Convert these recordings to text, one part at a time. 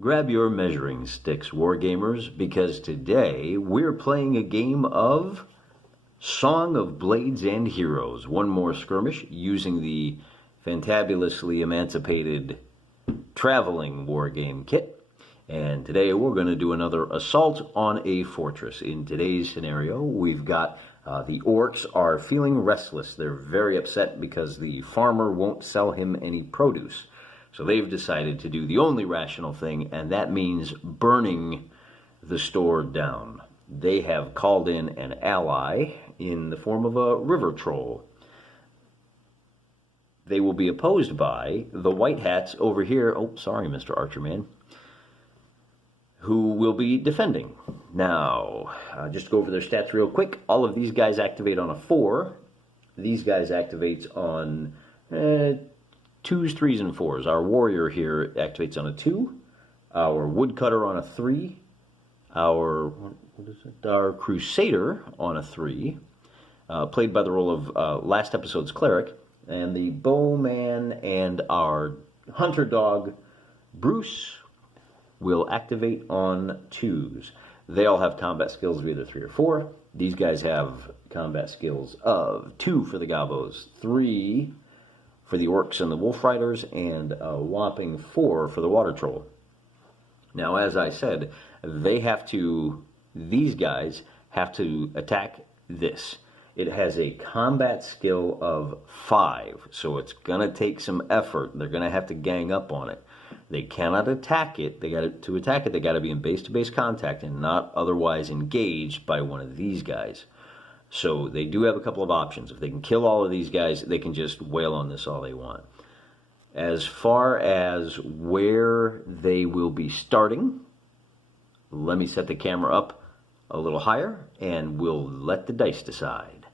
Grab your measuring sticks, Wargamers, because today we're playing a game of Song of Blades and Heroes. One more skirmish using the fantabulously emancipated traveling wargame kit. And today we're going to do another assault on a fortress. In today's scenario, we've got the orcs are feeling restless. They're very upset because the farmer won't sell him any produce. So they've decided to do the only rational thing, and that means burning the store down. They have called in an ally in the form of a river troll. They will be opposed by the white hats over here. Oh, sorry, Mr. Archerman. Who will be defending. Now, just to go over their stats real quick. All of these guys activate on a 4. These guys activate on 2s, 3s, and 4s. Our warrior here activates on a 2. Our woodcutter on a 3. Our crusader on a 3. Played by the role of last episode's cleric. And the bowman and our hunter dog, Bruce, will activate on 2s. They all have combat skills of either 3 or 4. These guys have combat skills of 2 for the gobos, 3 for the orcs and the wolf riders, and a whopping 4 for the water troll. Now, as I said, these guys have to attack this. It has a combat skill of 5, so it's going to take some effort. They're going to have to gang up on it. They cannot attack it. To attack it, they got to be in base-to-base contact and not otherwise engaged by one of these guys. So they do have a couple of options. If they can kill all of these guys, they can just wail on this all they want. As far as where they will be starting, let me set the camera up a little higher, and we'll let the dice decide.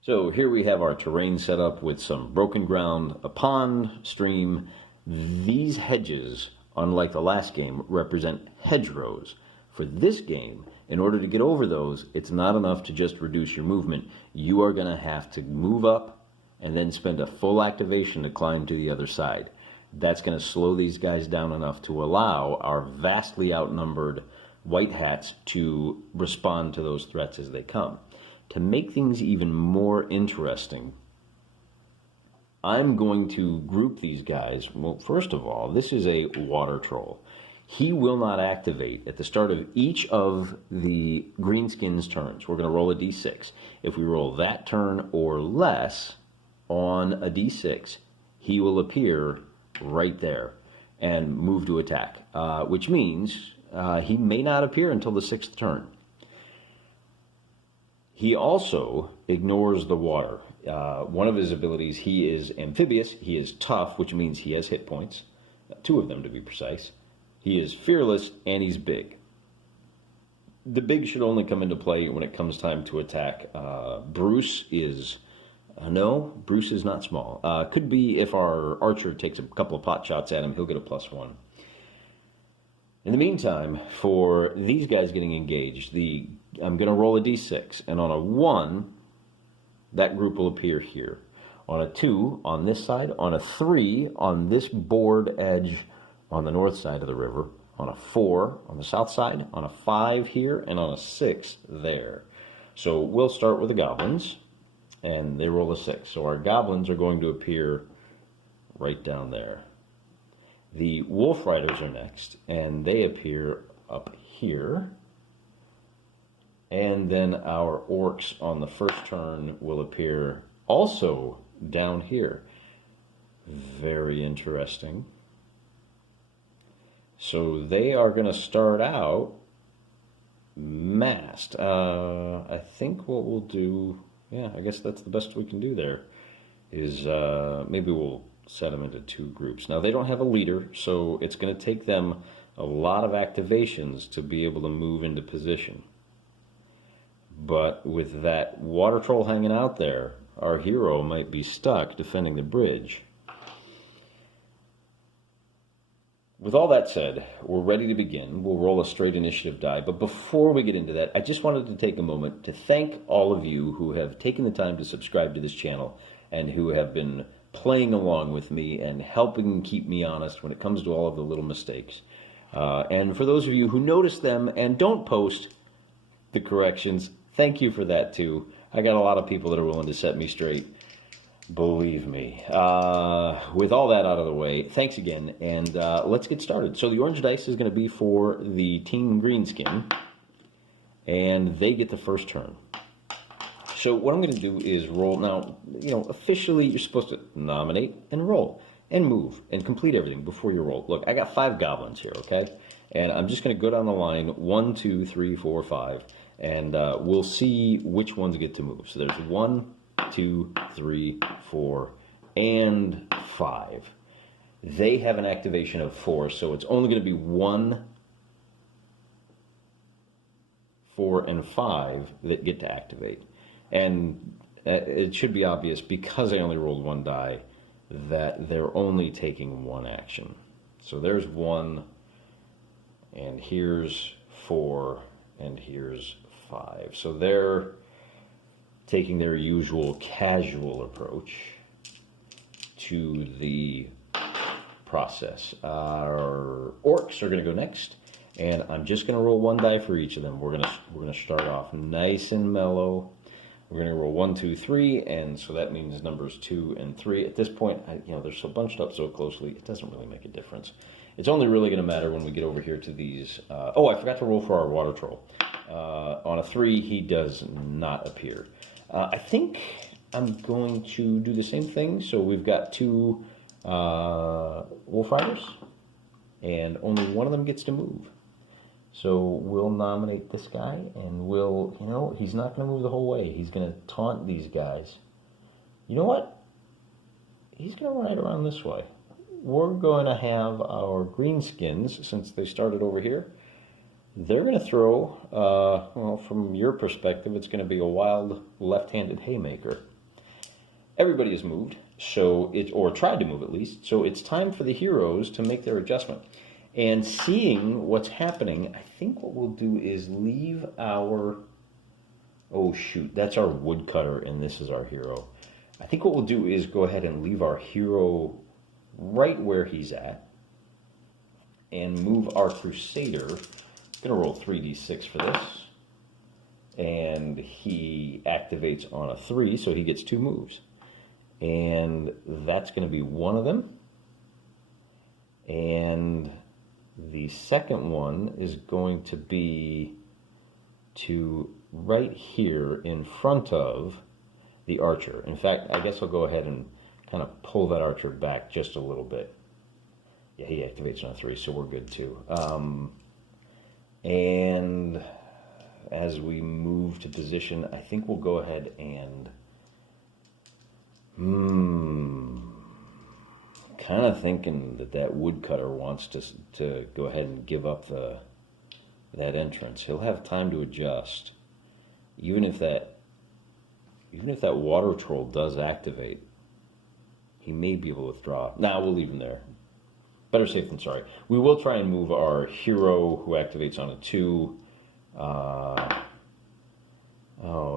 So here we have our terrain set up with some broken ground, a pond, stream. These hedges, unlike the last game, represent hedgerows. For this game, in order to get over those, it's not enough to just reduce your movement. You are going to have to move up and then spend a full activation to climb to the other side. That's going to slow these guys down enough to allow our vastly outnumbered white hats to respond to those threats as they come. To make things even more interesting, I'm going to group these guys. Well, first of all, this is a water troll. He will not activate at the start of each of the greenskins' turns. We're going to roll a d6. If we roll that turn or less on a d6, he will appear right there and move to attack, which means he may not appear until the 6th turn. He also ignores the water. One of his abilities, he is amphibious, he is tough, which means he has hit points, 2 of them to be precise. He is fearless, and he's big. The big should only come into play when it comes time to attack. Bruce is... no, Bruce is not small. Could be if our archer takes a couple of pot shots at him, he'll get a +1. In the meantime, for these guys getting engaged, I'm going to roll a d6, and on a 1, that group will appear here. On a 2, on this side. On a 3, on this board edge on the north side of the river. On a 4, on the south side. On a 5 here, and on a 6 there. So we'll start with the goblins, and they roll a 6. So our goblins are going to appear right down there. The wolf riders are next, and they appear up here. And then our orcs on the first turn will appear also down here. Very interesting. So they are going to start out massed. I think what we'll do, yeah, I guess that's the best we can do there, is maybe we'll set them into 2 groups. Now, they don't have a leader, so it's going to take them a lot of activations to be able to move into position. But with that water troll hanging out there, our hero might be stuck defending the bridge. With all that said, we're ready to begin. We'll roll a straight initiative die. But before we get into that, I just wanted to take a moment to thank all of you who have taken the time to subscribe to this channel and who have been playing along with me and helping keep me honest when it comes to all of the little mistakes. And for those of you who notice them and don't post the corrections, thank you for that too. I got a lot of people that are willing to set me straight. Believe me. With all that out of the way, thanks again, and let's get started. So the orange dice is going to be for the team greenskin, and they get the first turn. So what I'm going to do is roll. Now, officially you're supposed to nominate and roll and move and complete everything before you roll. Look, I got 5 goblins here, okay? And I'm just going to go down the line, 1, 2, 3, 4, 5, and we'll see which ones get to move. So there's 1, 2, 3, 4, and 5. They have an activation of 4, so it's only going to be 1, 4, and 5 that get to activate. And it should be obvious, because I only rolled 1 die, that they're only taking 1 action. So there's 1, and here's 4, and here's 5. So they're taking their usual casual approach to the process. Our orcs are going to go next, and I'm just going to roll 1 die for each of them. We're going to start off nice and mellow. We're going to roll 1, 2, 3, and so that means numbers 2 and 3. At this point, they're so bunched up so closely, it doesn't really make a difference. It's only really going to matter when we get over here to these. Oh, I forgot to roll for our water troll. On a 3, he does not appear. I think I'm going to do the same thing. So we've got 2 wolf riders, and only one of them gets to move. So we'll nominate this guy, and we'll, he's not going to move the whole way. He's going to taunt these guys. You know what? He's going to ride around this way. We're going to have our greenskins, since they started over here, they're going to throw, well, from your perspective, it's going to be a wild left-handed haymaker. Everybody has moved, or tried to move at least, so it's time for the heroes to make their adjustment. And seeing what's happening, I think what we'll do is leave our, oh shoot, that's our woodcutter and this is our hero. I think what we'll do is go ahead and leave our hero right where he's at and move our crusader. I'm going to roll 3d6 for this. And he activates on a 3, so he gets 2 moves. And that's going to be one of them. And the second one is going to be to right here in front of the archer. In fact, I guess I'll go ahead and kind of pull that archer back just a little bit. Yeah, he activates on a 3, so we're good too. And as we move to position, I think we'll go ahead and kind of thinking that woodcutter wants to go ahead and give up that entrance. He'll have time to adjust, even if that water troll does activate. He may be able to withdraw. Nah, we'll leave him there. Better safe than sorry. We will try and move our hero who activates on a 2. Oh,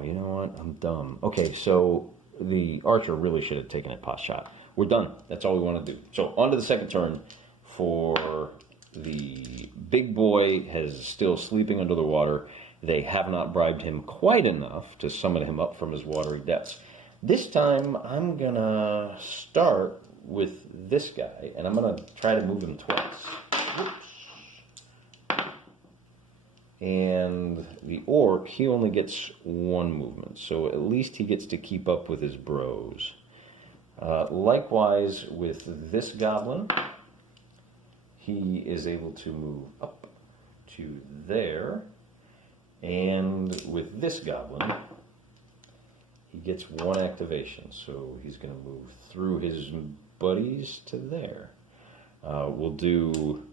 you know what? I'm dumb. Okay, so the archer really should have taken a pot shot. We're done. That's all we want to do. So on to the second turn for the big boy is still sleeping under the water. They have not bribed him quite enough to summon him up from his watery depths. This time I'm going to start with this guy, and I'm going to try to move him twice. Whoops. And the orc, he only gets 1 movement, so at least he gets to keep up with his bros. Likewise with this goblin, he is able to move up to there, and with this goblin, he gets 1 activation, so he's going to move through his buddies to there. We'll do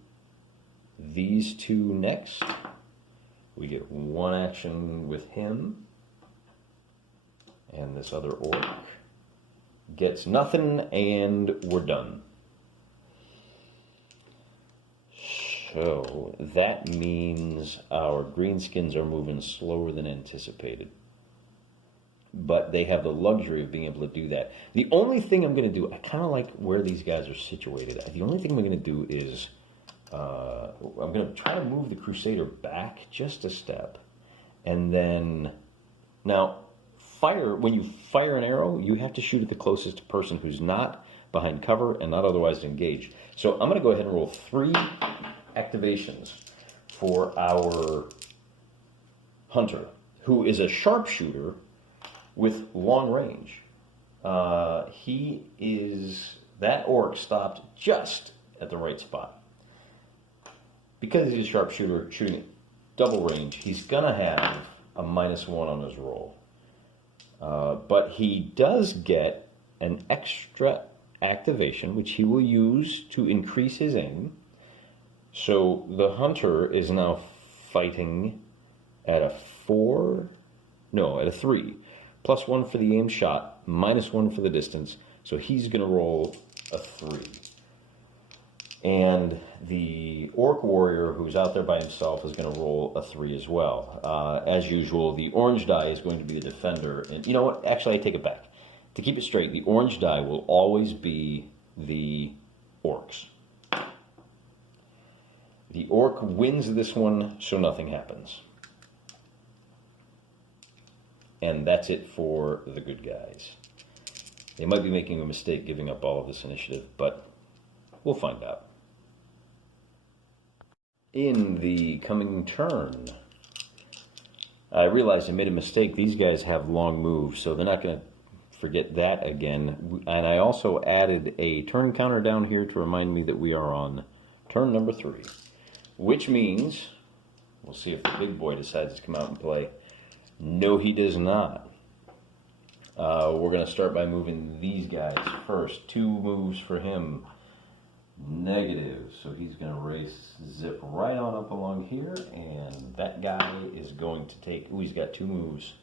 these 2 next. We get 1 action with him, and this other orc gets nothing, and we're done. So that means our greenskins are moving slower than anticipated. but they have the luxury of being able to do that. The only thing I'm going to do, I kind of like where these guys are situated. The only thing I'm going to do is I'm going to try to move the Crusader back just a step. And then, now, when you fire an arrow, you have to shoot at the closest person who's not behind cover and not otherwise engaged. So I'm going to go ahead and roll 3 activations for our hunter, who is a sharpshooter with long range. That orc stopped just at the right spot. Because he's a sharpshooter shooting at double range, he's going to have a -1 on his roll. But he does get an extra activation, which he will use to increase his aim. So the hunter is now fighting at a 3. +1 for the aim shot, -1 for the distance. So he's going to roll a 3. And the orc warrior who's out there by himself is going to roll a 3 as well. As usual, the orange die is going to be the defender. And you know what? Actually, I take it back. To keep it straight, the orange die will always be the orcs. The orc wins this one, so nothing happens. And that's it for the good guys. They might be making a mistake giving up all of this initiative, but we'll find out. In the coming turn, I realized I made a mistake. These guys have long moves, so they're not going to forget that again. And I also added a turn counter down here to remind me that we are on turn number 3, which means we'll see if the big boy decides to come out and play. No, he does not. We're going to start by moving these guys first. 2 moves for him. Negative. So he's going to zip right on up along here, and that guy is going to take... Ooh, he's got 2 moves.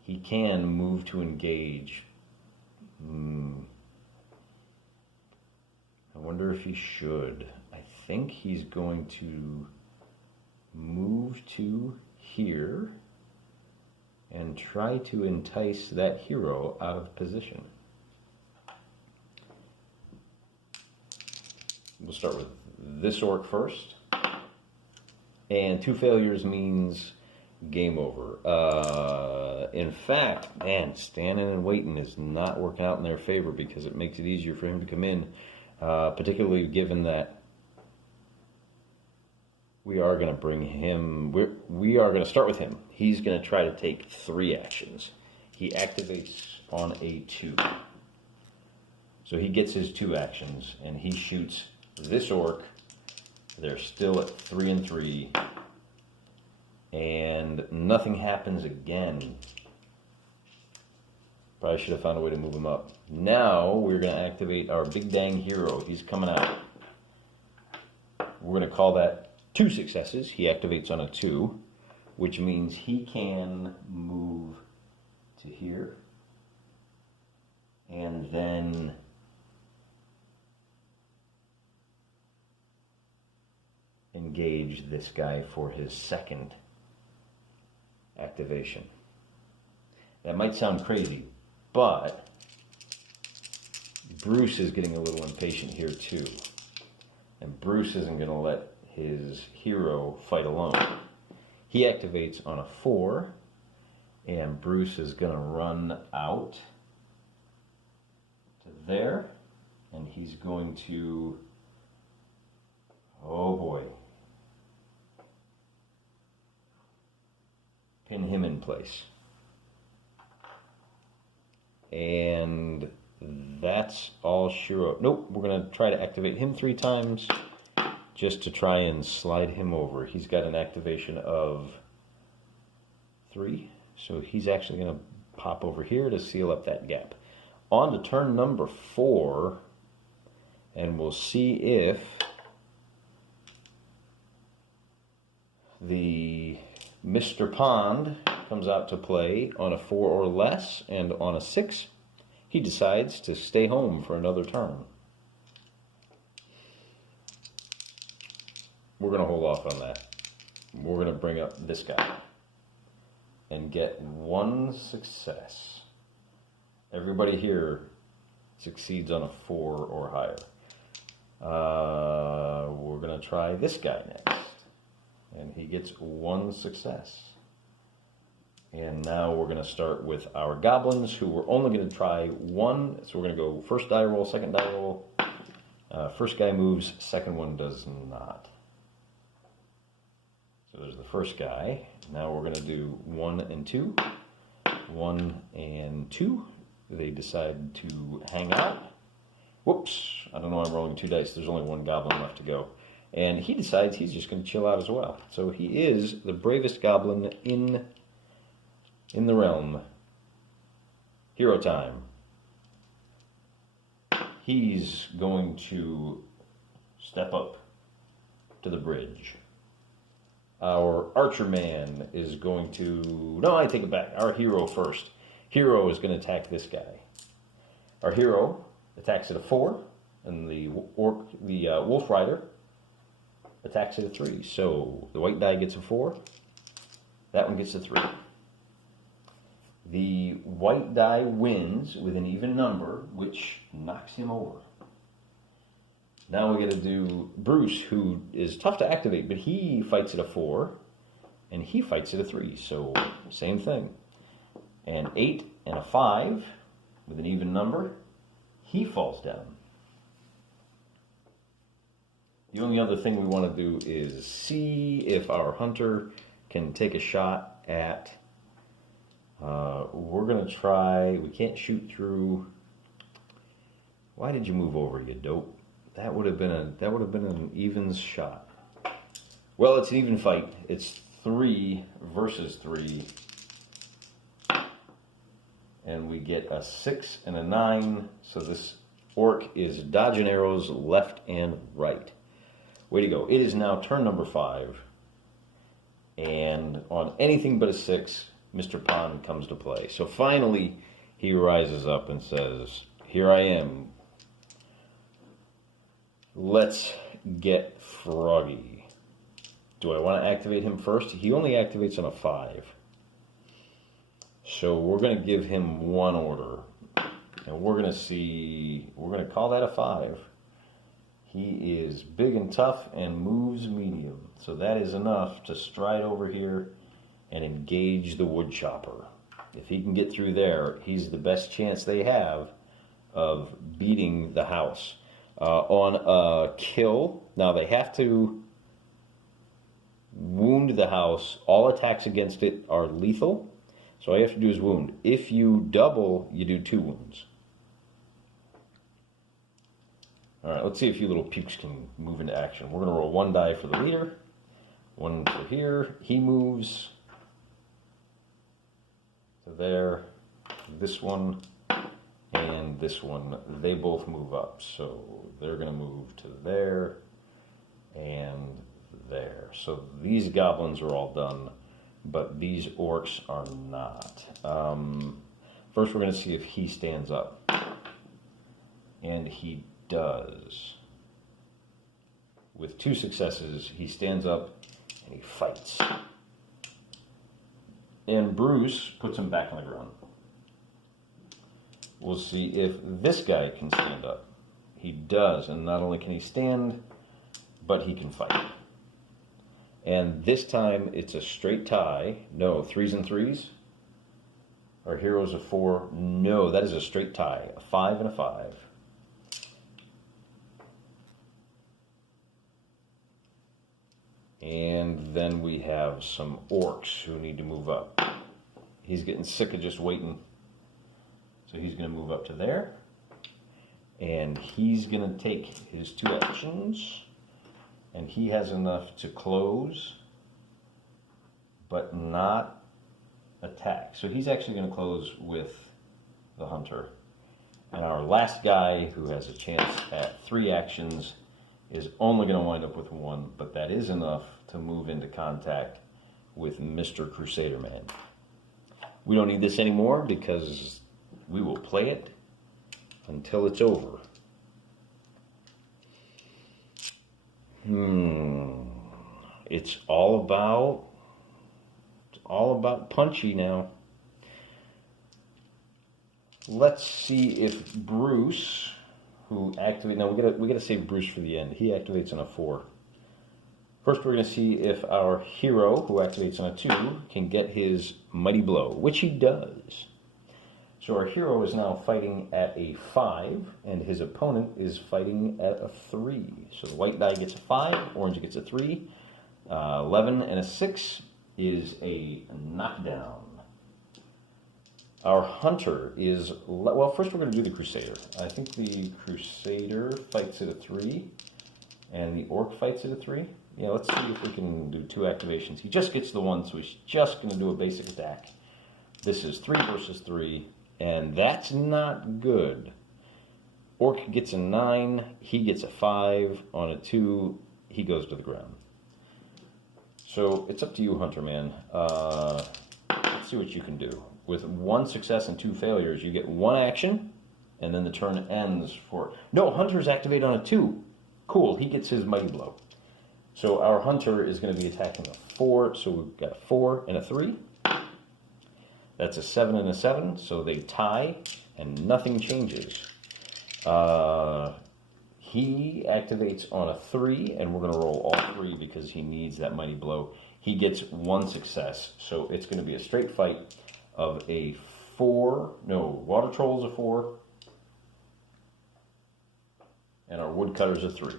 He can move to engage. I wonder if he should. I think he's going to move to here and try to entice that hero out of position. We'll start with this orc first. And 2 failures means game over. In fact, man, standing and waiting is not working out in their favor because it makes it easier for him to come in, particularly given that we are going to bring him, we are going to start with him. He's going to try to take 3 actions. He activates on a 2. So he gets his 2 actions, and he shoots this orc. They're still at 3 and 3. And nothing happens again. Probably should have found a way to move him up. Now we're going to activate our big dang hero. He's coming out. We're going to call that 2 successes. He activates on a 2, which means he can move to here. And then engage this guy for his 2nd activation. That might sound crazy, but Bruce is getting a little impatient here too. And Bruce isn't going to let his hero fight alone. He activates on a 4, and Bruce is going to run out to there, and he's going to, oh boy, pin him in place. And that's all she wrote. Nope, we're going to try to activate him 3 times just to try and slide him over. He's got an activation of 3, so he's actually going to pop over here to seal up that gap. On to turn number 4, and we'll see if the Mr. Pond comes out to play on a 4 or less, and on a 6, he decides to stay home for another turn. We're going to hold off on that. We're going to bring up this guy. and get 1 success. Everybody here succeeds on a 4 or higher. We're going to try this guy next. And he gets 1 success. And now we're going to start with our goblins, who we're only going to try 1. So we're going to go first die roll, second die roll. First guy moves, second one does not. So there's the first guy. Now we're going to do 1 and 2. 1 and 2. They decide to hang out. Whoops, I don't know, I'm rolling 2 dice. There's only 1 goblin left to go. And he decides he's just going to chill out as well. So he is the bravest goblin in the realm. Hero time. He's going to step up to the bridge. Our archer man is going to... No, I take it back. Our hero first. Hero is going to attack this guy. Our hero attacks at a 4, and the wolf rider attacks at a 3. So the white die gets a 4. That one gets a 3. The white die wins with an even number, which knocks him over. Now we got to do Bruce, who is tough to activate, but he fights at a 4, and he fights at a 3. So same thing. An 8 and a 5 with an even number. He falls down. The only other thing we want to do is see if our hunter can take a shot at... we're going to try... We can't shoot through... Why did you move over, you dope? That would have been an evens shot. Well, it's an even fight. It's 3 versus 3. And we get a 6 and a 9. So this orc is dodging arrows left and right. Way to go. It is now turn number 5. And on anything but a 6, Mr. Pond comes to play. So finally, he rises up and says, here I am. Let's get froggy. Do I want to activate him first? He only activates on a 5. So we're going to give him 1 order. And we're going to see, we're going to call that a 5. He is big and tough and moves medium. So that is enough to stride over here and engage the wood chopper. If he can get through there, he's the best chance they have of beating the house. On a kill, now they have to wound the house. All attacks against it are lethal. So all you have to do is wound. If you double, you do 2 wounds. All right, let's see if you little pukes can move into action. We're going to roll 1 die for the leader. 1 for here. He moves to there. This one and this one. They both move up. So they're going to move to there and there. So these goblins are all done, but these orcs are not. First, we're going to see if he stands up. And he does. With 2 successes, he stands up and he fights. And Bruce puts him back on the ground. We'll see if this guy can stand up. He does, and not only can he stand, but he can fight. And this time it's a straight tie. No, 3s and 3s. Our hero's a 4. No, that is a straight tie. A 5 and a 5. And then we have some orcs who need to move up. He's getting sick of just waiting. So he's going to move up to there. And he's going to take his 2 actions. And he has enough to close, but not attack. So he's actually going to close with the hunter. And our last guy, who has a chance at 3 actions, is only going to wind up with 1, but that is enough to move into contact with Mr. Crusader Man. We don't need this anymore because we will play it until it's over. It's all all about punchy now. Let's see if Bruce, who activates... Now, we gotta save Bruce for the end. He activates on a 4. First, we're going to see if our hero, who activates on a 2, can get his mighty blow, which he does. So our hero is now fighting at a 5, and his opponent is fighting at a 3. So the white die gets a 5, orange gets a 3. 11 and a 6 is a knockdown. Our hunter is... Well, first we're going to do the crusader. I think the crusader fights at a 3, and the orc fights at a 3. Yeah, let's see if we can do 2 activations. He just gets the 1, so he's just going to do a basic attack. This is 3 versus 3, and that's not good. Orc gets a 9, he gets a 5. On a 2, he goes to the ground. So it's up to you, Hunter Man. Let's see what you can do. With 1 success and 2 failures, you get 1 action, and then the turn ends for... No, Hunter's activated on a 2. Cool, he gets his mighty blow. So our hunter is going to be attacking a 4, so we've got a 4 and a 3. That's a 7 and a 7, so they tie, and nothing changes. He activates on a 3, and we're going to roll all 3 because he needs that mighty blow. He gets 1 success, so it's going to be a straight fight of a 4. No, water troll is a 4, and our woodcutter's a 3.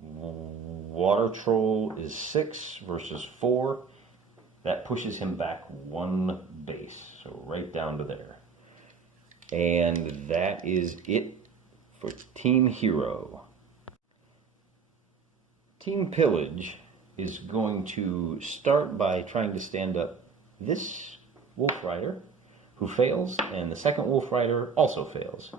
Water troll is 6 versus 4. That pushes him back 1 base, so right down to there. And that is it for Team Hero. Team Pillage is going to start by trying to stand up this Wolf Rider, who fails, and the second Wolf Rider also fails.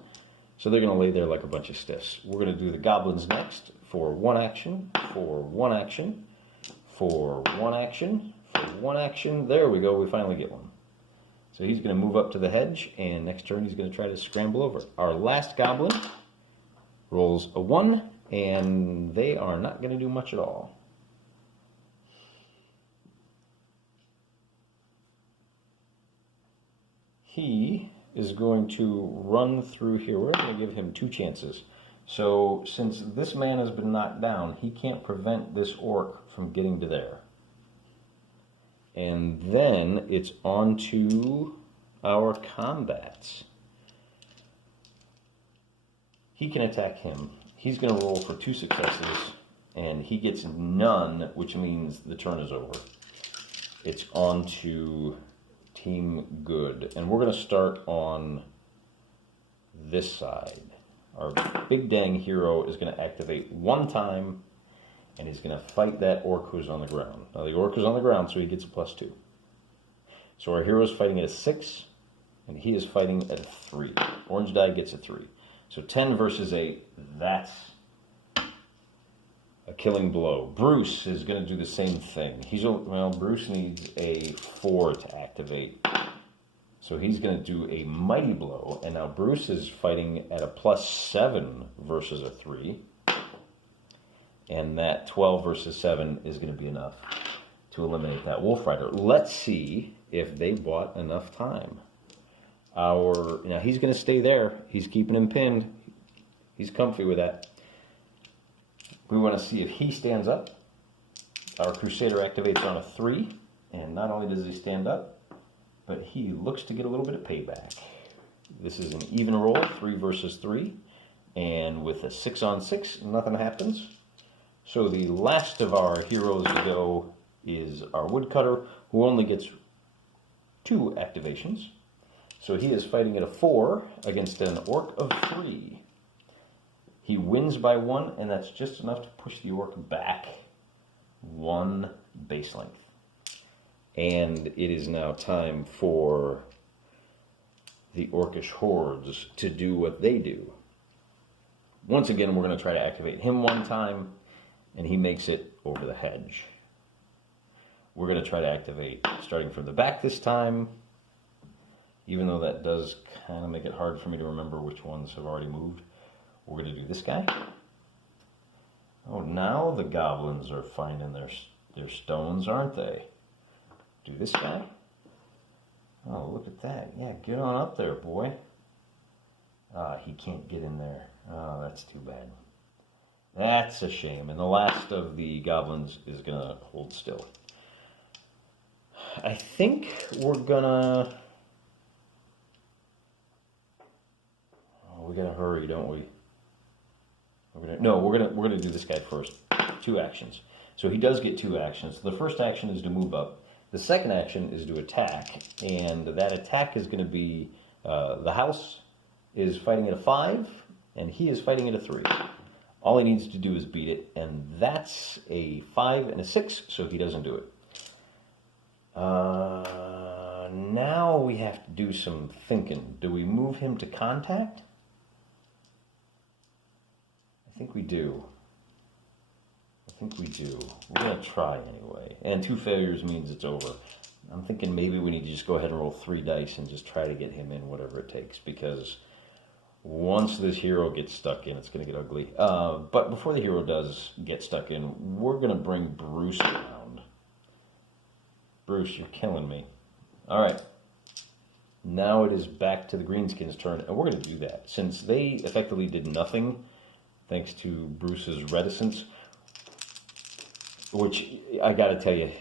So they're going to lay there like a bunch of stiffs. We're going to do the goblins next for 1 action, for 1 action, for 1 action, for 1 action. There we go, we finally get one. So he's going to move up to the hedge, and next turn he's going to try to scramble over. Our last goblin rolls a 1, and they are not going to do much at all. He is going to run through here. We're going to give him 2 chances. So since this man has been knocked down, he can't prevent this orc from getting to there. And then it's on to our combats. He can attack him. He's going to roll for 2 successes, and he gets none, which means the turn is over. It's on to Team Good, and we're going to start on this side. Our big dang hero is going to activate 1 time, and he's going to fight that orc who's on the ground. Now the orc is on the ground, so he gets a +2. So our hero is fighting at a 6, and he is fighting at a 3. Orange die gets a 3. So 10 versus 8, that's a killing blow. Bruce is going to do the same thing. Well, Bruce needs a 4 to activate. So he's going to do a mighty blow, and now Bruce is fighting at a +7 versus a 3. And that 12 versus 7 is going to be enough to eliminate that Wolf Rider. Let's see if they bought enough time. Now he's going to stay there. He's keeping him pinned. He's comfy with that. We want to see if he stands up. Our Crusader activates on a 3, and not only does he stand up, but he looks to get a little bit of payback. This is an even roll, 3 versus 3, and with a 6 on 6, nothing happens. So the last of our heroes to go is our woodcutter, who only gets 2 activations. So he is fighting at a 4 against an orc of 3. He wins by 1, and that's just enough to push the orc back 1 base length. And it is now time for the orcish hordes to do what they do. Once again, we're going to try to activate him 1 time, and he makes it over the hedge. We're going to try to activate starting from the back this time, even though that does kind of make it hard for me to remember which ones have already moved. We're going to do this guy. Oh, now the goblins are finding their stones, aren't they? Do this guy? Oh, look at that. Yeah, get on up there, boy. He can't get in there. Oh, that's too bad. That's a shame. And the last of the goblins is going to hold still. I think we're going to... Oh, we got to hurry, don't we? We're gonna do this guy first. 2 actions. So he does get 2 actions. The first action is to move up. The second action is to attack, and that attack is going to be the house is fighting at a 5, and he is fighting at a 3. All he needs to do is beat it, and that's a 5 and a 6, so he doesn't do it. Now we have to do some thinking. Do we move him to contact? I think we do. We're going to try anyway. And 2 failures means it's over. I'm thinking maybe we need to just go ahead and roll 3 dice and just try to get him in, whatever it takes. Because once this hero gets stuck in, it's going to get ugly. But before the hero does get stuck in, we're going to bring Bruce around. Bruce, you're killing me. All right. Now it is back to the Greenskins' turn, and we're going to do that. Since they effectively did nothing, thanks to Bruce's reticence, which I got to tell you,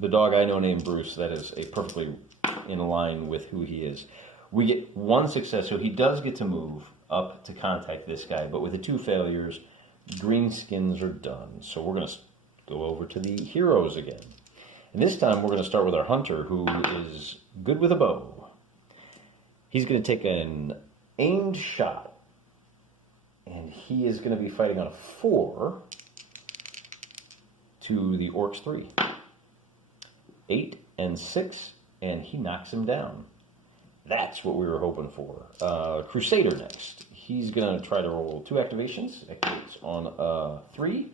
the dog I know named Bruce, that is a perfectly in line with who he is. We get 1 success, so he does get to move up to contact this guy, but with the 2 failures, Greenskins are done. So we're going to go over to the heroes again. And this time we're going to start with our hunter, who is good with a bow. He's going to take an aimed shot, and he is going to be fighting on a 4 to the orcs 3. 8 and 6, and he knocks him down. That's what we were hoping for. Crusader next. He's going to try to roll 2 activations. Activates on a 3,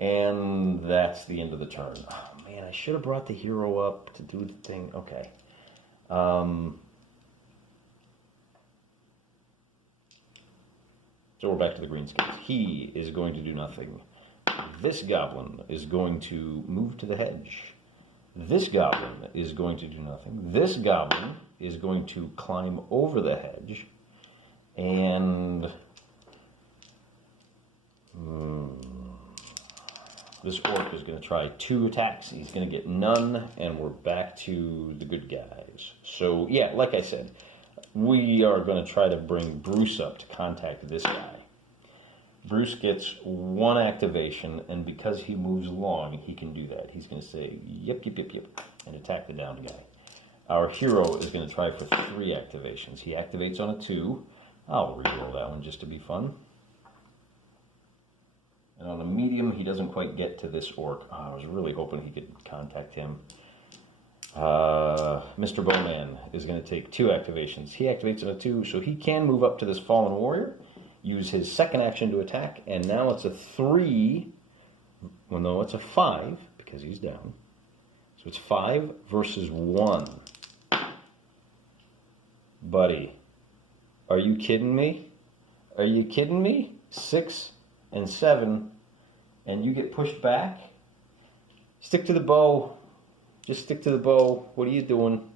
and that's the end of the turn. Oh man, I should have brought the hero up to do the thing. Okay. So we're back to the Greenskins. He is going to do nothing. This goblin is going to move to the hedge. This goblin is going to do nothing. This goblin is going to climb over the hedge. And this orc is going to try 2 attacks. He's going to get none, and we're back to the good guys. So, yeah, like I said, we are going to try to bring Bruce up to contact this guy. Bruce gets 1 activation, and because he moves along, he can do that. He's going to say, yep, and attack the downed guy. Our hero is going to try for 3 activations. He activates on a 2. I'll reroll that one just to be fun. And on a medium, he doesn't quite get to this orc. Oh, I was really hoping he could contact him. Mr. Bowman is going to take 2 activations. He activates on a 2, so he can move up to this fallen warrior, use his second action to attack, and now it's a 3. Well, no, it's a 5, because he's down. So it's 5 versus 1. Buddy, are you kidding me? Are you kidding me? 6 and 7, and you get pushed back? Stick to the bow. Just stick to the bow. What are you doing?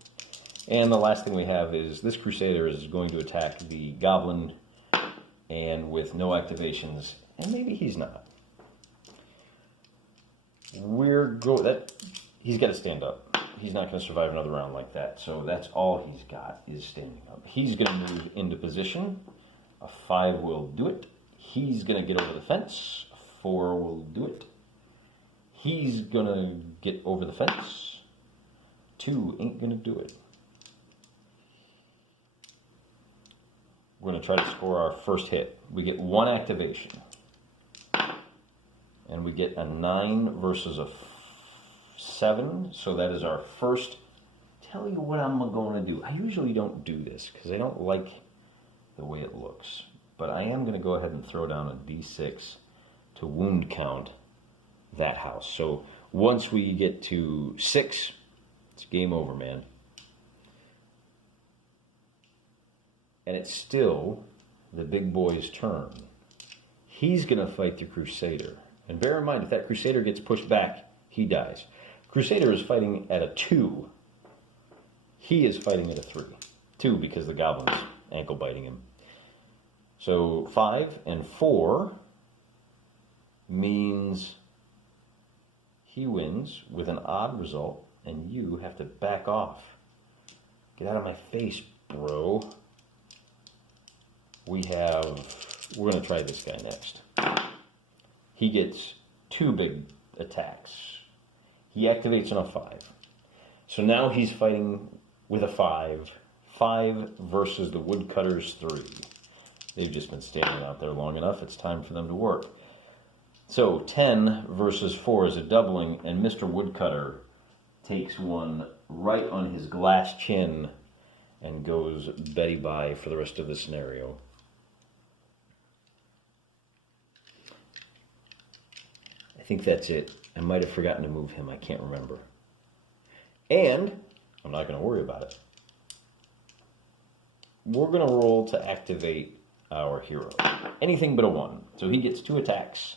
And the last thing we have is this Crusader is going to attack the Goblin, and with no activations, and maybe he's not. He's got to stand up. He's not going to survive another round like that, so that's all he's got is standing up. He's going to move into position. A 5 will do it. He's going to get over the fence. A 4 will do it. He's going to get over the fence. 2 ain't going to do it. We're going to try to score our first hit. We get 1 activation. And we get a 9 versus a 7. So that is our first. Tell you what I'm going to do. I usually don't do this because I don't like the way it looks. But I am going to go ahead and throw down a d6 to wound count that house. So once we get to 6, it's game over, man. And it's still the big boy's turn. He's going to fight the Crusader. And bear in mind, if that Crusader gets pushed back, he dies. Crusader is fighting at a 2. He is fighting at a 3. 2 because the Goblin's ankle biting him. So 5 and 4 means he wins with an odd result, and you have to back off. Get out of my face, bro. We're going to try this guy next. He gets 2 big attacks. He activates on a 5. So now he's fighting with a 5. 5 versus the Woodcutter's 3. They've just been standing out there long enough. It's time for them to work. So 10 versus 4 is a doubling, and Mr. Woodcutter takes one right on his glass chin and goes Betty bye for the rest of the scenario. I think that's it. I might have forgotten to move him. I can't remember. And I'm not going to worry about it. We're going to roll to activate our hero. Anything but a 1. So he gets 2 attacks.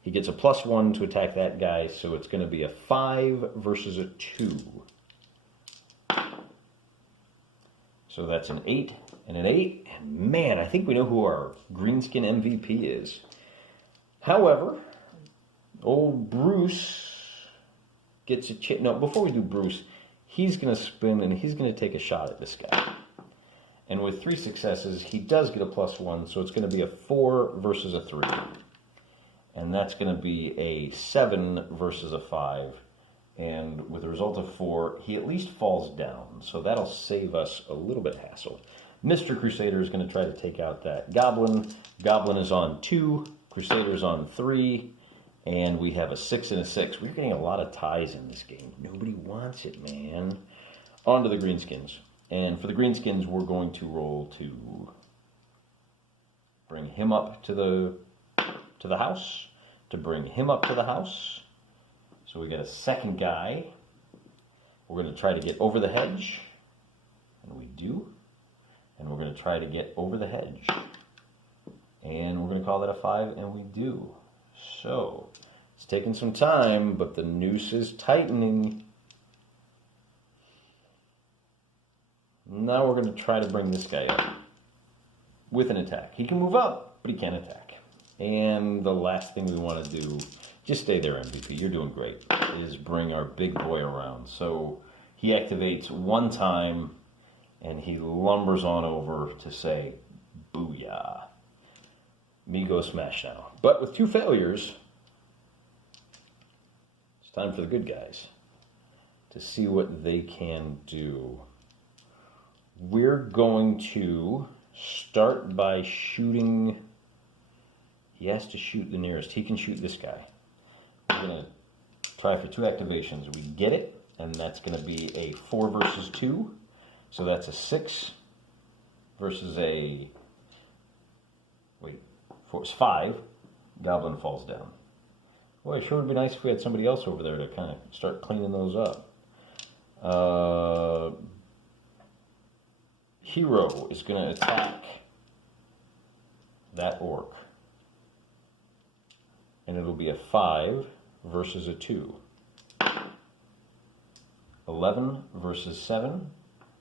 He gets a +1 to attack that guy, so it's going to be a 5 versus a 2. So that's an 8 and an 8. And man, I think we know who our greenskin MVP is. However, old Bruce gets a chance. No, before we do Bruce, he's going to spin and he's going to take a shot at this guy. And with 3 successes, he does get a +1, so it's going to be a 4 versus a 3. And that's going to be a 7 versus a 5. And with a result of 4, he at least falls down. So that'll save us a little bit of hassle. Mr. Crusader is going to try to take out that Goblin. Goblin is on 2. Crusader's on 3. And we have a 6 and a 6. We're getting a lot of ties in this game. Nobody wants it, man. On to the Greenskins. And for the Greenskins, we're going to roll to bring him up to the house. To bring him up to the house. So we get a second guy. We're going to try to get over the hedge. And we do. And we're going to try to get over the hedge. And we're going to call that a 5, and we do. So, it's taking some time, but the noose is tightening. Now we're going to try to bring this guy up with an attack. He can move up, but he can't attack. And the last thing we want to do, just stay there, MVP, you're doing great, is bring our big boy around. So he activates 1 time, and he lumbers on over to say, booyah. Me go smash now. But with 2 failures, it's time for the good guys to see what they can do. We're going to start by shooting. He has to shoot the nearest. He can shoot this guy. We're going to try for 2 activations. We get it, and that's going to be a 4 versus 2. So that's a 6 versus a... Wait. 4 is 5. Goblin falls down. Boy, it sure would be nice if we had somebody else over there to kind of start cleaning those up. Hero is going to attack that orc. And it'll be a 5 versus a 2. 11 versus 7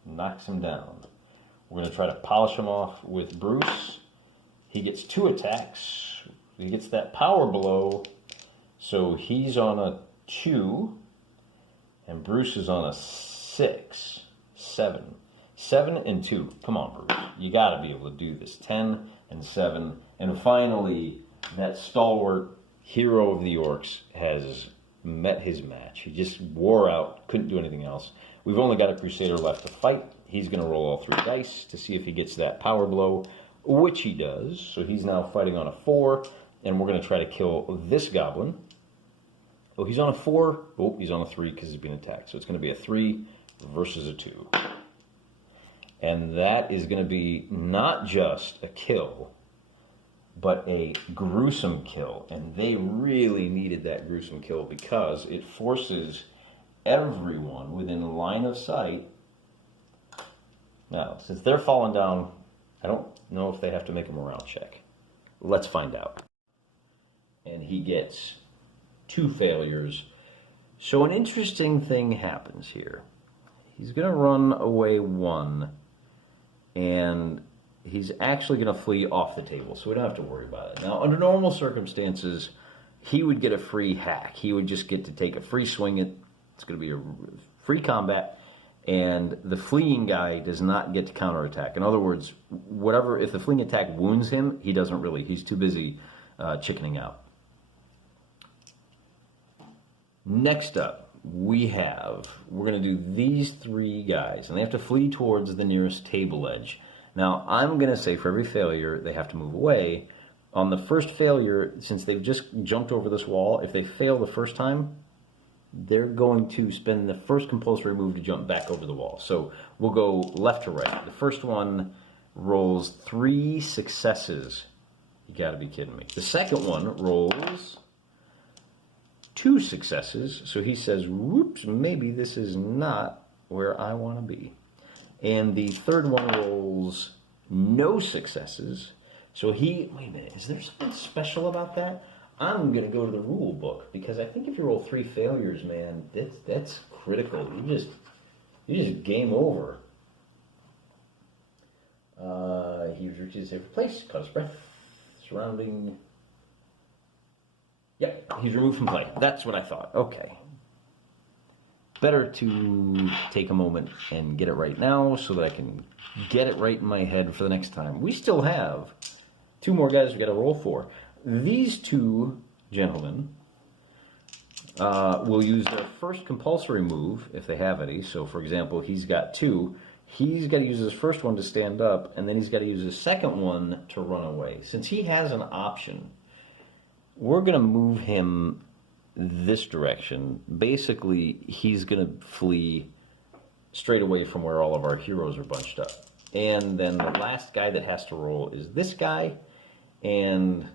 knocks him down. We're going to try to polish him off with Bruce. He gets 2 attacks. He gets that power blow. So he's on a 2. And Bruce is on a 6. 7. 7 and 2. Come on, Bruce. You got to be able to do this. 10 and 7. And finally, that stalwart hero of the orcs has met his match. He just wore out. Couldn't do anything else. We've only got a Crusader left to fight. He's going to roll all 3 dice to see if he gets that power blow, which he does. So he's now fighting on a 4, and we're going to try to kill this goblin. Oh, he's on a 4. Oh, he's on a 3 because he's been attacked. So it's going to be a 3 versus a 2. And that is going to be not just a kill, but a gruesome kill. And they really needed that gruesome kill because it forces everyone within line of sight. Now, since they're falling down, I don't know if they have to make a morale check. Let's find out. and he gets 2 failures. So an interesting thing happens here. He's going to run away 1, and he's actually going to flee off the table, so we don't have to worry about it. Now, under normal circumstances, he would get a free hack. He would just get to take a free swing at, it's going to be a free combat, and the fleeing guy does not get to counterattack. In other words, whatever, if the fleeing attack wounds him, he doesn't really, he's too busy chickening out. Next up, we're going to do these 3 guys, and they have to flee towards the nearest table edge. Now, I'm going to say for every failure, they have to move away. On the first failure, since they've just jumped over this wall, if they fail the first time, they're going to spend the first compulsory move to jump back over the wall. So we'll go left to right. The first one rolls 3 successes. You got to be kidding me. The second one rolls 2 successes. So he says, whoops, maybe this is not where I want to be. And the third one rolls no successes. So wait a minute, is there something special about that? I'm going to go to the rule book, because I think if you roll 3 failures, man, that's critical. You just game over. He reaches a safe place, caught his breath, surrounding. Yep, he's removed from play. That's what I thought. Okay. Better to take a moment and get it right now so that I can get it right in my head for the next time. We still have 2 more guys we got to roll for. These 2 gentlemen will use their first compulsory move if they have any. So, for example, he's got 2. He's got to use his first one to stand up, and then he's got to use his second one to run away. Since he has an option, we're going to move him this direction. Basically, he's going to flee straight away from where all of our heroes are bunched up. And then the last guy that has to roll is this guy, and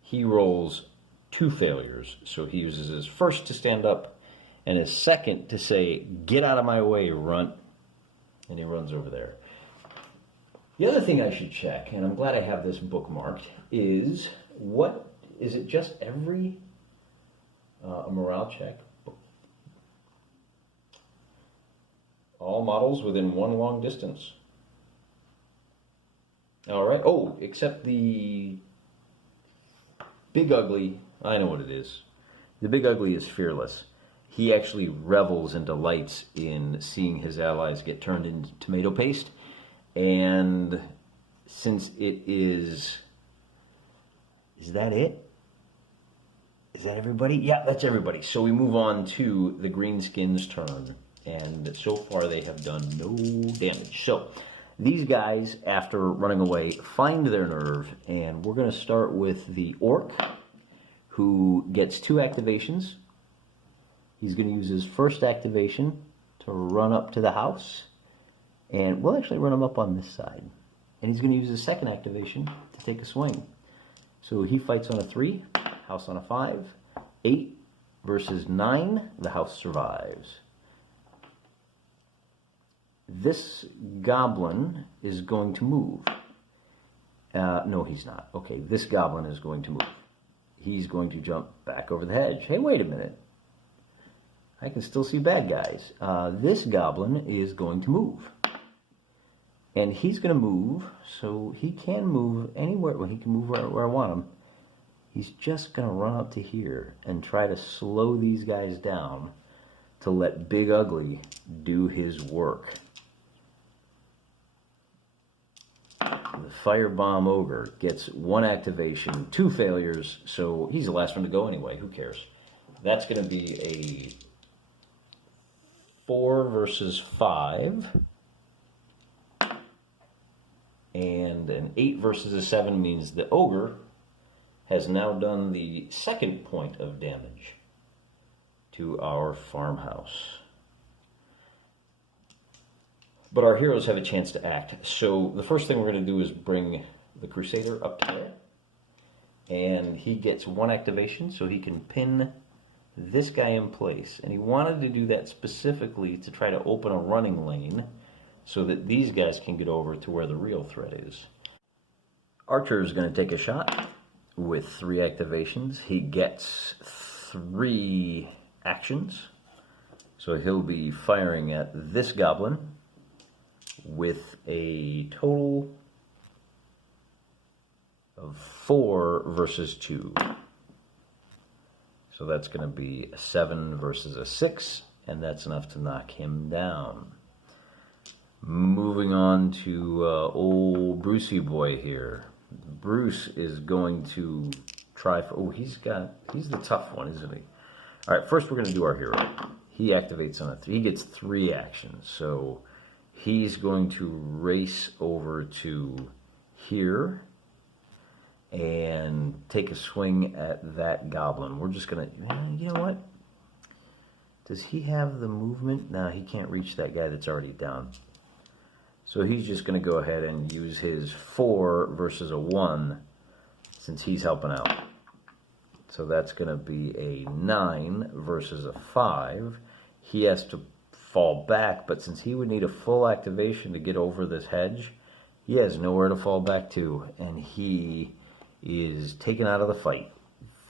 he rolls 2 failures. So he uses his first to stand up and his second to say, get out of my way, runt. And he runs over there. The other thing I should check, and I'm glad I have this bookmarked, is it just every morale check? All models within 1 long distance. All right. Oh, except the Big Ugly. I know what it is. The Big Ugly is fearless. He actually revels and delights in seeing his allies get turned into tomato paste. And since it is that it? Is that everybody? Yeah, that's everybody. So we move on to the Greenskins' turn. And so far they have done no damage. So these guys, after running away, find their nerve. And we're going to start with the orc, who gets 2 activations. He's going to use his first activation to run up to the house. And we'll actually run him up on this side. And he's going to use his second activation to take a swing. So he fights on a 3, house on a 5, 8 versus 9, the house survives. This goblin is going to move. No, he's not. Okay, this goblin is going to move. He's going to jump back over the hedge. Hey, wait a minute. I can still see bad guys. This goblin is going to move. And he's going to move, so he can move anywhere. Well, he can move where I want him. He's just going to run up to here and try to slow these guys down to let Big Ugly do his work. The Firebomb Ogre gets 1 activation, 2 failures, so he's the last one to go anyway. Who cares? That's going to be a 4 versus 5. And an 8 versus a 7 means the ogre has now done the 2nd point of damage to our farmhouse. But our heroes have a chance to act. So the first thing we're going to do is bring the Crusader up to there. And he gets 1 activation, so he can pin this guy in place. And he wanted to do that specifically to try to open a running lane so that these guys can get over to where the real threat is. Archer is going to take a shot with 3 activations. He gets 3 actions. So he'll be firing at this goblin with a total of 4 versus 2. So that's going to be a 7 versus a 6, and that's enough to knock him down. Moving on to old Brucey boy here. Bruce is going to try for... Oh, he's the tough one, isn't he? All right, first we're going to do our hero. He activates on a 3. He gets 3 actions, so he's going to race over to here and take a swing at that goblin. We're just going to... You know what? Does he have the movement? No, he can't reach that guy that's already down. So he's just going to go ahead and use his 4 versus a 1 since he's helping out. So that's going to be a 9 versus a 5. He has to fall back, but since he would need a full activation to get over this hedge, he has nowhere to fall back to, and he is taken out of the fight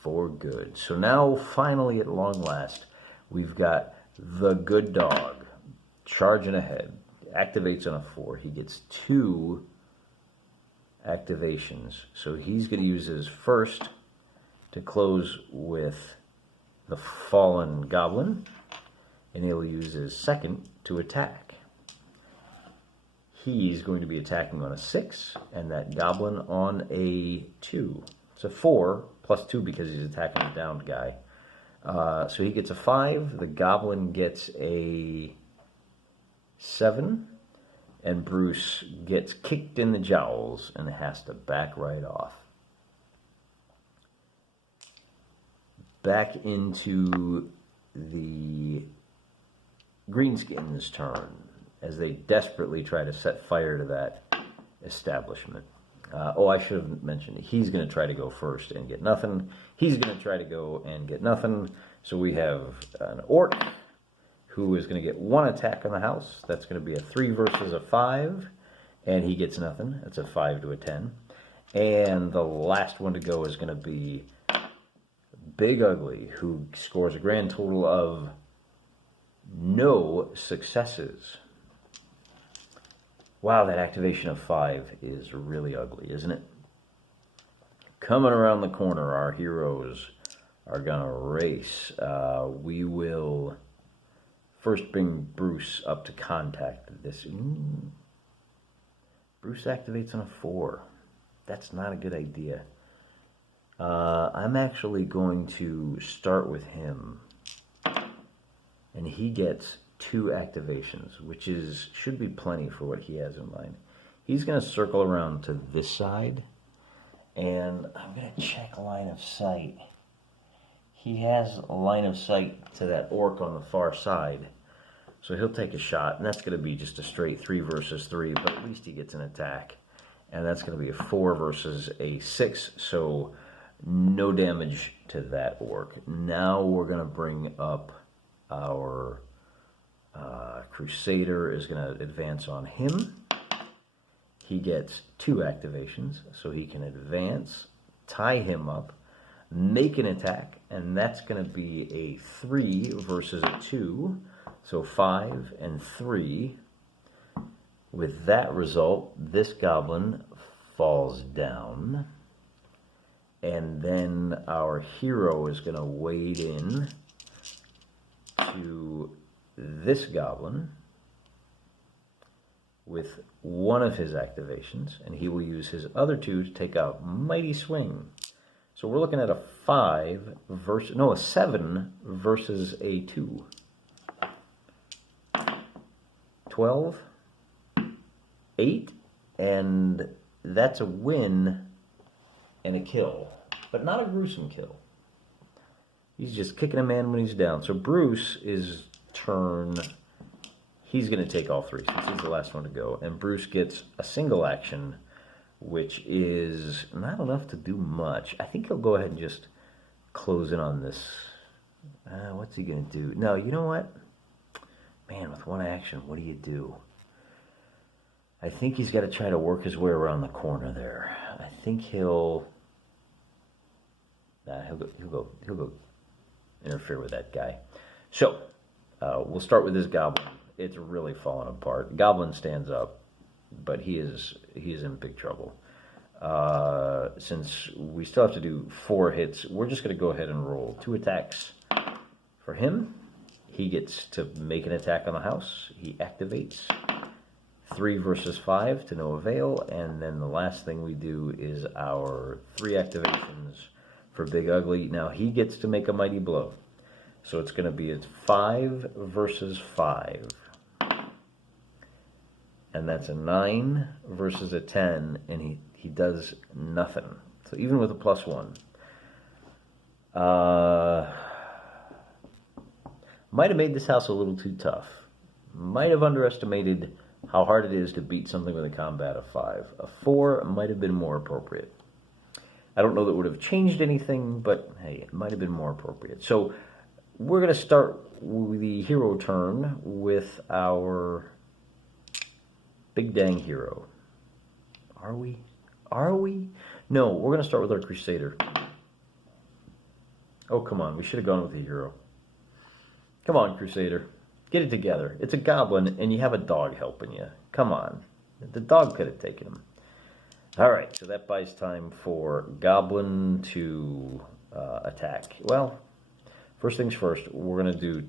for good. So now, finally, at long last, we've got the good dog charging ahead. Activates on a 4. He gets 2 activations. So he's going to use his first to close with the fallen goblin, and he'll use his second to attack. He's going to be attacking on a 6, and that goblin on a 2. It's a 4 plus 2 because he's attacking the downed guy. So he gets a 5. The goblin gets a 7, and Bruce gets kicked in the jowls and has to back right off. Back into the Greenskins' turn as they desperately try to set fire to that establishment. I should have mentioned, he's going to try to go first and get nothing. He's going to try to go and get nothing. So we have an orc who is going to get 1 attack on the house. That's going to be a 3 versus a 5, and he gets nothing. That's a 5 to a 10. And the last one to go is going to be Big Ugly, who scores a grand total of no successes. Wow, that activation of 5 is really ugly, isn't it? Coming around the corner, our heroes are going to race. We will first bring Bruce up to contact this. Bruce activates on a 4. That's not a good idea. I'm actually going to start with him. And he gets 2 activations, which should be plenty for what he has in mind. He's going to circle around to this side, and I'm going to check line of sight. He has a line of sight to that orc on the far side, so he'll take a shot, and that's going to be just a straight 3 versus 3, but at least he gets an attack. And that's going to be a 4 versus a 6, so no damage to that orc. Now we're going to bring up our Crusader is going to advance on him. He gets 2 activations, so he can advance, tie him up, make an attack, and that's going to be a 3 versus a 2, so 5 and 3. With that result, this goblin falls down, and then our hero is going to wade in to this goblin with 1 of his activations, and he will use his other 2 to take a mighty swing. So we're looking at a 7 versus a 2. 12, 8, and that's a win and a kill, but not a gruesome kill. He's just kicking a man when he's down. So Bruce's turn, he's going to take all 3 since he's the last one to go. And Bruce gets a single action, which is not enough to do much. I think he'll go ahead and just close in on this. What's he going to do? No, you know what? Man, with 1 action, what do you do? I think he's got to try to work his way around the corner there. I think he'll Nah, he'll go interfere with that guy. So, we'll start with this goblin. It's really falling apart. Goblin stands up, but he is in big trouble. Since we still have to do 4 hits, we're just going to go ahead and roll 2 attacks for him. He gets to make an attack on the house. He activates 3 versus 5 to no avail, and then the last thing we do is our 3 activations for Big Ugly. Now he gets to make a mighty blow, so it's going to be 5 versus 5, and that's a 9 versus a 10, and he does nothing. So even with a +1, might have made this house a little too tough. Might have underestimated how hard it is to beat something with a combat of 5. A 4 might have been more appropriate. I don't know that it would have changed anything, but hey, it might have been more appropriate. So we're going to start with the hero turn with our big dang hero. Are we? Are we? No, we're going to start with our Crusader. Oh, come on. We should have gone with the hero. Come on, Crusader. Get it together. It's a goblin, and you have a dog helping you. Come on. The dog could have taken him. All right, so that buys time for Goblin to attack. Well, first things first, we're going to do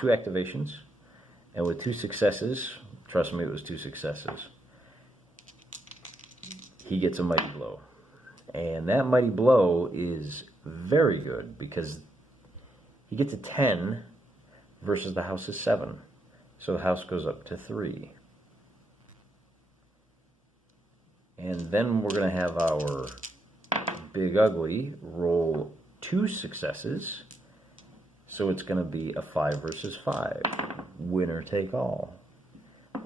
2 activations, and with 2 successes, trust me, it was 2 successes, he gets a mighty blow. And that mighty blow is very good because he gets a 10 versus the house is 7. So the house goes up to 3. And then we're going to have our Big Ugly roll 2 successes. So it's going to be a 5 versus 5. Winner take all.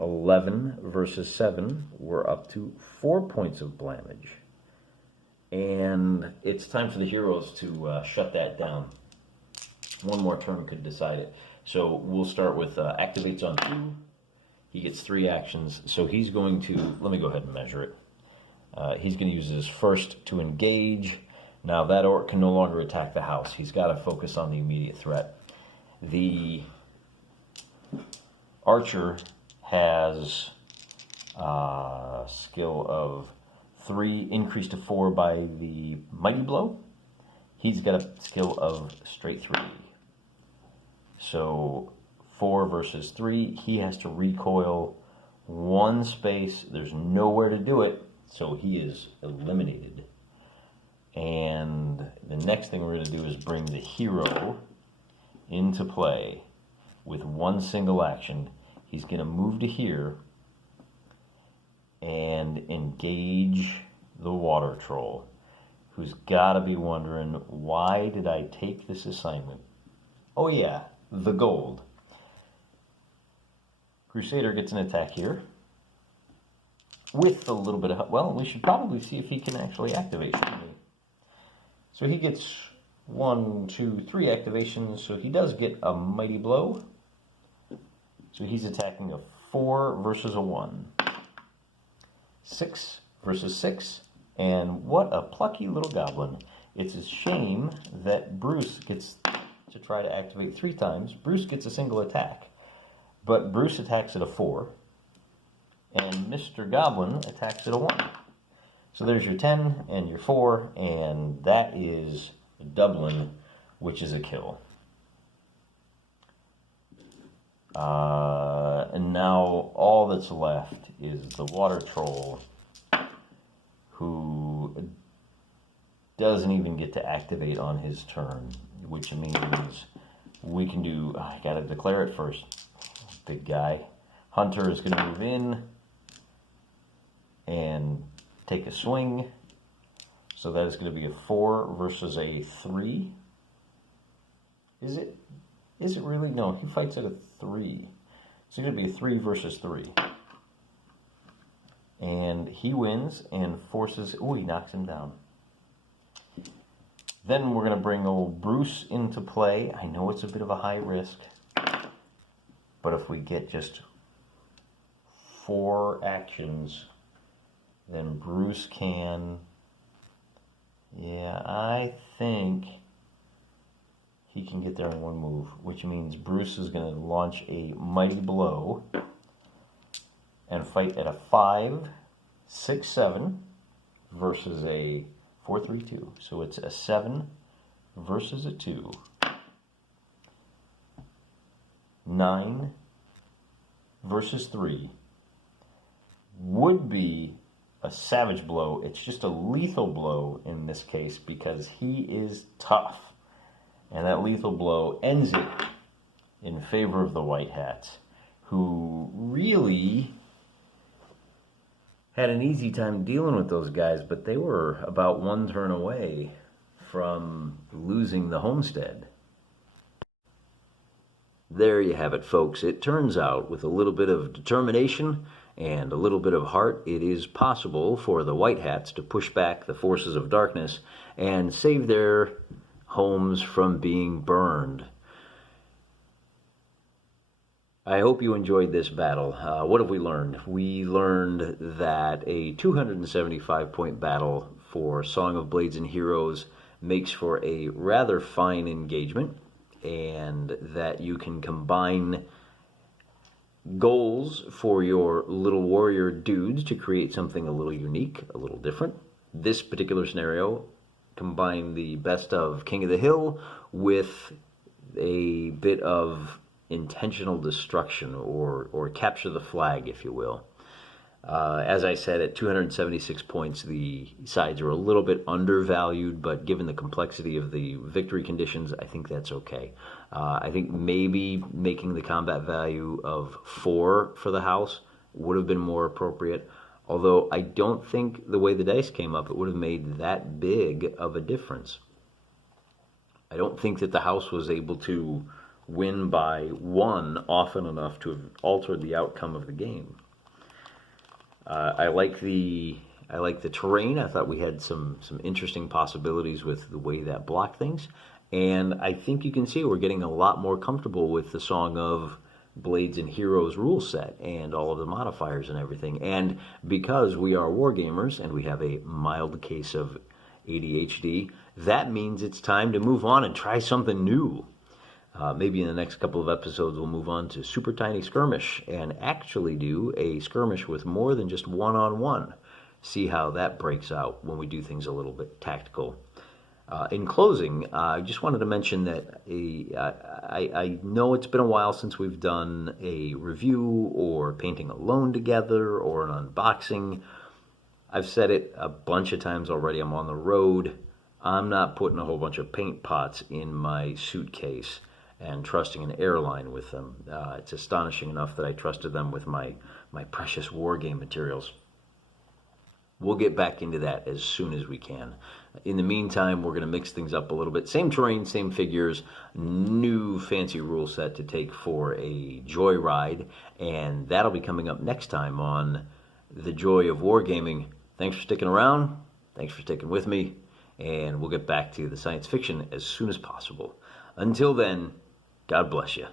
11 versus 7. We're up to 4 points of blamage. And it's time for the heroes to shut that down. One more turn could decide it. So we'll start with activates on 2. He gets 3 actions. So he's going to, let me go ahead and measure it. He's going to use his first to engage. Now that orc can no longer attack the house. He's got to focus on the immediate threat. The archer has a skill of 3 increased to 4 by the mighty blow. He's got a skill of straight 3. So 4 versus 3, he has to recoil 1 space. There's nowhere to do it, so he is eliminated. And the next thing we're going to do is bring the hero into play with 1 single action. He's going to move to here and engage the water troll, who's got to be wondering, why did I take this assignment? Oh yeah, the gold. Crusader gets an attack here with a little bit of, well, we should probably see if he can actually activate, shouldn't we? So he gets 1, 2, 3 activations, so he does get a mighty blow. So he's attacking a 4 versus a 1. 6 versus 6, and what a plucky little goblin. It's a shame that Bruce gets to try to activate 3 times. Bruce gets a single attack, but Bruce attacks at a 4, and Mr. Goblin attacks at a 1. So there's your 10 and your 4, and that is Dublin, which is a kill. And now all that's left is the water troll, who doesn't even get to activate on his turn, which means we can do, I gotta declare it first, big guy. Hunter is gonna move in and take a swing. So that is gonna be a 4 versus a 3. Is it really? No, he fights at a 3. So it's gonna be a 3 versus 3. And he wins and forces, oh, he knocks him down. Then we're going to bring old Bruce into play. I know it's a bit of a high risk, but if we get just 4 actions, then Bruce can Yeah, I think he can get there in one move, which means Bruce is going to launch a mighty blow and fight at a 5, 6, 7 versus a 4, 3, 2. So it's a 7 versus a 2. 9 versus 3 would be a savage blow. It's just a lethal blow in this case because he is tough. And that lethal blow ends it in favor of the White Hats, who really had an easy time dealing with those guys, but they were about one turn away from losing the homestead. There you have it, folks. It turns out, with a little bit of determination and a little bit of heart, it is possible for the White Hats to push back the forces of darkness and save their homes from being burned. I hope you enjoyed this battle. What have we learned? We learned that a 275-point battle for Song of Blades and Heroes makes for a rather fine engagement, and that you can combine goals for your little warrior dudes to create something a little unique, a little different. This particular scenario combined the best of King of the Hill with a bit of intentional destruction, or capture the flag, if you will. As I said, at 276 points, the sides are a little bit undervalued, but given the complexity of the victory conditions, I think that's okay. I think maybe making the combat value of 4 for the house would have been more appropriate, although I don't think the way the dice came up, it would have made that big of a difference. I don't think that the house was able to win by 1 often enough to have altered the outcome of the game. I like the terrain. I thought we had some interesting possibilities with the way that blocked things, and I think you can see we're getting a lot more comfortable with the Song of Blades and Heroes rule set and all of the modifiers and everything. And because we are wargamers and we have a mild case of ADHD, that means it's time to move on and try something new. Maybe in the next couple of episodes we'll move on to Super Tiny Skirmish and actually do a skirmish with more than just one-on-one. See how that breaks out when we do things a little bit tactical. In closing, I just wanted to mention that I know it's been a while since we've done a review or painting alone together or an unboxing. I've said it a bunch of times already. I'm on the road. I'm not putting a whole bunch of paint pots in my suitcase and trusting an airline with them. It's astonishing enough that I trusted them with my precious wargame materials. We'll get back into that as soon as we can. In the meantime, we're going to mix things up a little bit. Same terrain, same figures, new fancy rule set to take for a joyride, and that'll be coming up next time on The Joy of Wargaming. Thanks for sticking around. Thanks for sticking with me, and we'll get back to the science fiction as soon as possible. Until then, God bless you.